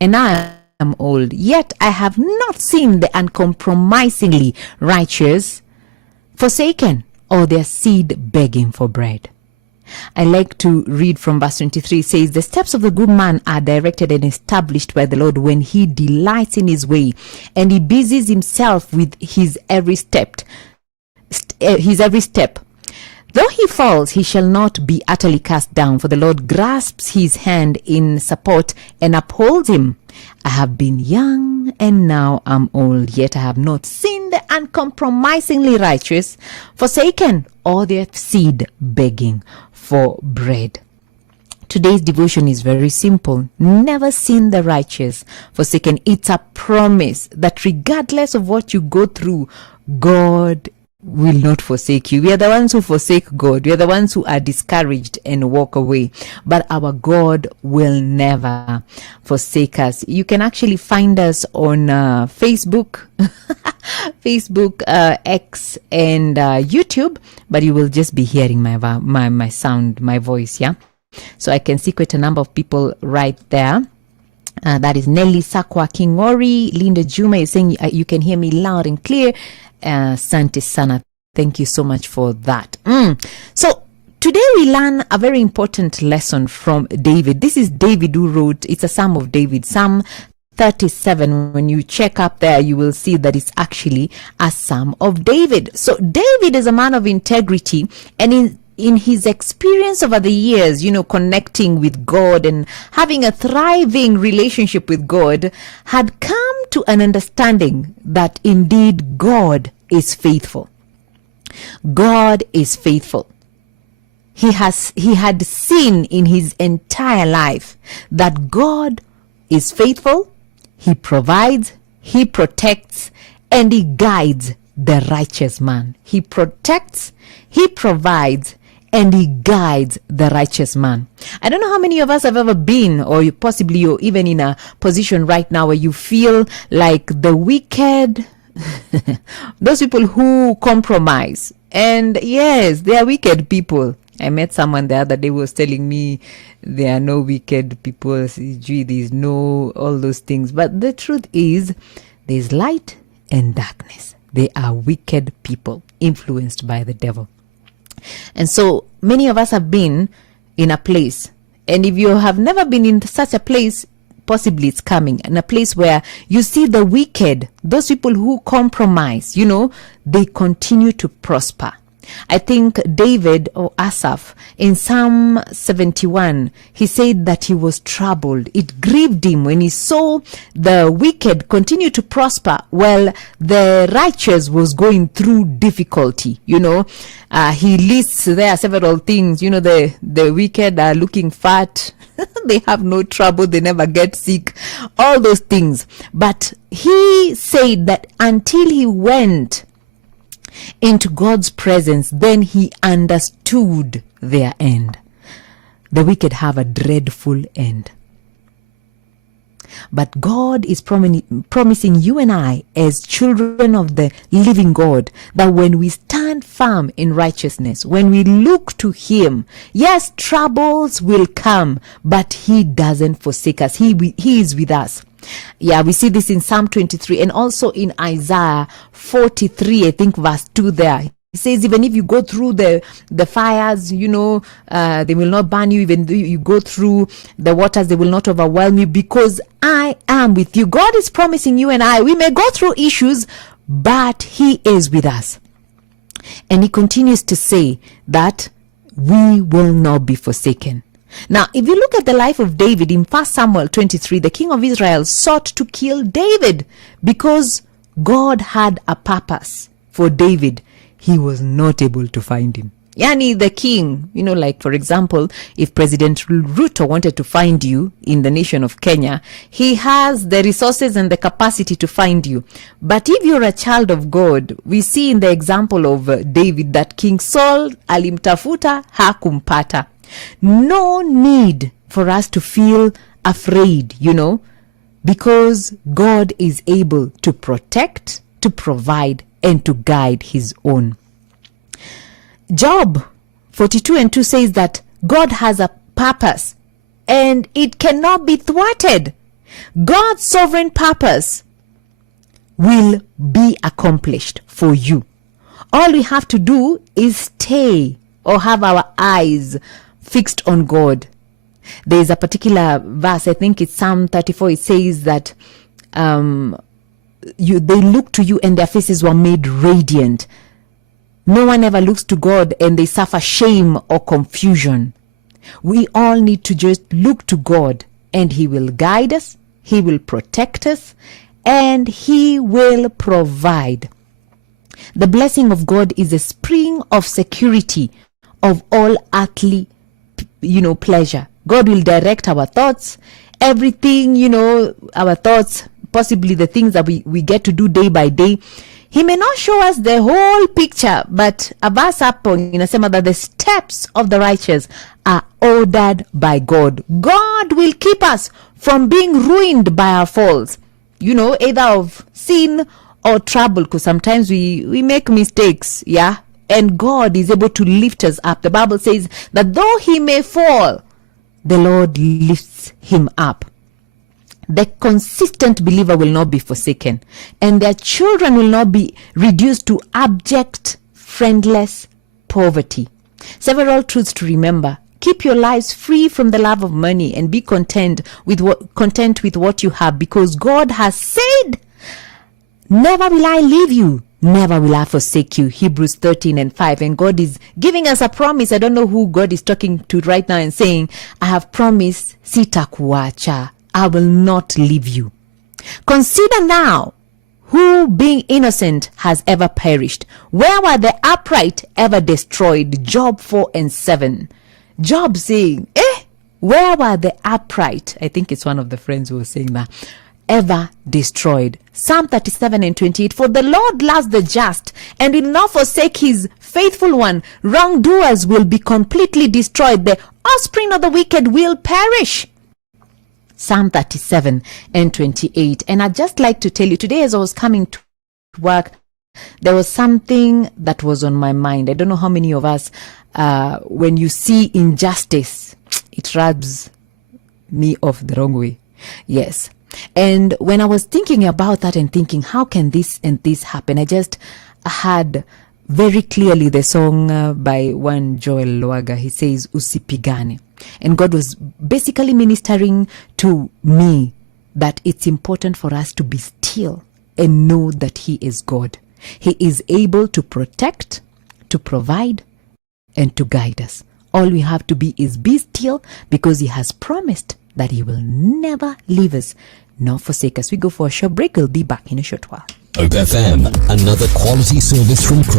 and I am old, yet I have not seen the uncompromisingly righteous forsaken, or their seed begging for bread. I like to read from verse 23. It says, the steps of the good man are directed and established by the Lord when he delights in his way, and he busies himself with his every step. Though he falls, he shall not be utterly cast down, for the Lord grasps his hand in support and upholds him. I have been young and now am old, yet I have not seen the uncompromisingly righteous forsaken, or their seed begging for bread. Today's devotion is very simple. Never seen the righteous forsaken. It's a promise that regardless of what you go through, God will not forsake you. We are the ones who forsake God. We are the ones who are discouraged and walk away. But our God will never forsake us. You can actually find us on Facebook, X, and YouTube. But you will just be hearing my sound, my voice, yeah? So I can see quite a number of people right there. That is Nelly Sakwa Kingori. Linda Juma is saying you can hear me loud and clear. Sante Sana, thank you so much for that. So today we learn a very important lesson from David. This is David who wrote, it's a Psalm of David, Psalm 37. When you check up there, you will see that it's actually a Psalm of David. So David is a man of integrity, and in his experience over the years, connecting with God and having a thriving relationship with God, had come to an understanding that indeed God is faithful. God is faithful. He had seen in his entire life that God is faithful. He provides, he protects, and he guides the righteous man. He protects, he provides, and he guides the righteous man. I don't know how many of us have ever been, or possibly you're even in a position right now where you feel like the wicked, those people who compromise. And yes, they are wicked people. I met someone the other day who was telling me there are no wicked people, there's no all those things. But the truth is, there's light and darkness. They are wicked people influenced by the devil. And so many of us have been in a place, and if you have never been in such a place, possibly it's coming, in a place where you see the wicked, those people who compromise, they continue to prosper. I think David or Asaph in Psalm 71, he said that he was troubled. It grieved him when he saw the wicked continue to prosper while the righteous was going through difficulty. He lists there several things. The wicked are looking fat. They have no trouble. They never get sick. All those things. But he said that until he went into God's presence, then he understood their end. The wicked have a dreadful end. But God is promising you and I, as children of the living God, that when we stand firm in righteousness, when we look to him, yes, troubles will come, but he doesn't forsake us. He is with us. Yeah, we see this in Psalm 23 and also in Isaiah 43, I think verse 2 there. It says, even if you go through the fires, they will not burn you. Even though you go through the waters, they will not overwhelm you, because I am with you. God is promising you and I, we may go through issues, but he is with us. And he continues to say that we will not be forsaken. Now, if you look at the life of David in 1 Samuel 23, the king of Israel sought to kill David because God had a purpose for David. He was not able to find him. Yani the king, like for example, if President Ruto wanted to find you in the nation of Kenya, he has the resources and the capacity to find you. But if you're a child of God, we see in the example of David that King Saul alimtafuta hakumpata. No need for us to feel afraid, because God is able to protect, to provide, and to guide his own. Job 42:2 says that God has a purpose and it cannot be thwarted. God's sovereign purpose will be accomplished for you. All we have to do is stay or have our eyes fixed on God. There is a particular verse, I think it's Psalm 34, it says that they look to you and their faces were made radiant. No one ever looks to God and they suffer shame or confusion. We all need to just look to God, and He will guide us, He will protect us, and He will provide. The blessing of God is a spring of security of all earthly, pleasure. God will direct our thoughts, everything, our thoughts, possibly the things that we get to do day by day. He may not show us the whole picture, but a verse hapo inasema that the steps of the righteous are ordered by God. God will keep us from being ruined by our faults, either of sin or trouble, because sometimes we make mistakes, yeah? And God is able to lift us up. The Bible says that though he may fall, the Lord lifts him up. The consistent believer will not be forsaken, and their children will not be reduced to abject, friendless poverty. Several truths to remember. Keep your lives free from the love of money and be content with what you have, because God has said, never will I leave you, never will I forsake you. Hebrews 13:5. And God is giving us a promise. I don't know who God is talking to right now and saying, I have promised, sitakuacha, I will not leave you. Consider now who, being innocent, has ever perished. Where were the upright ever destroyed? Job 4:7. Job saying, where were the upright? I think it's one of the friends who was saying that. Ever destroyed. Psalm 37:28. For the Lord loves the just and will not forsake his faithful one. Wrongdoers will be completely destroyed. The offspring of the wicked will perish. Psalm 37:28. And I'd just like to tell you, today as I was coming to work, there was something that was on my mind. I don't know how many of us, when you see injustice, it rubs me off the wrong way. Yes. And when I was thinking about that and thinking, how can this and this happen? I just had very clearly the song by one Joel Lwaga. He says, Usipigane. And God was basically ministering to me that it's important for us to be still and know that he is God. He is able to protect, to provide, and to guide us. All we have to be is be still, because he has promised that he will never leave us nor forsake us. We go for a short break. We'll be back in a short while. Hope FM, another quality service from Christ.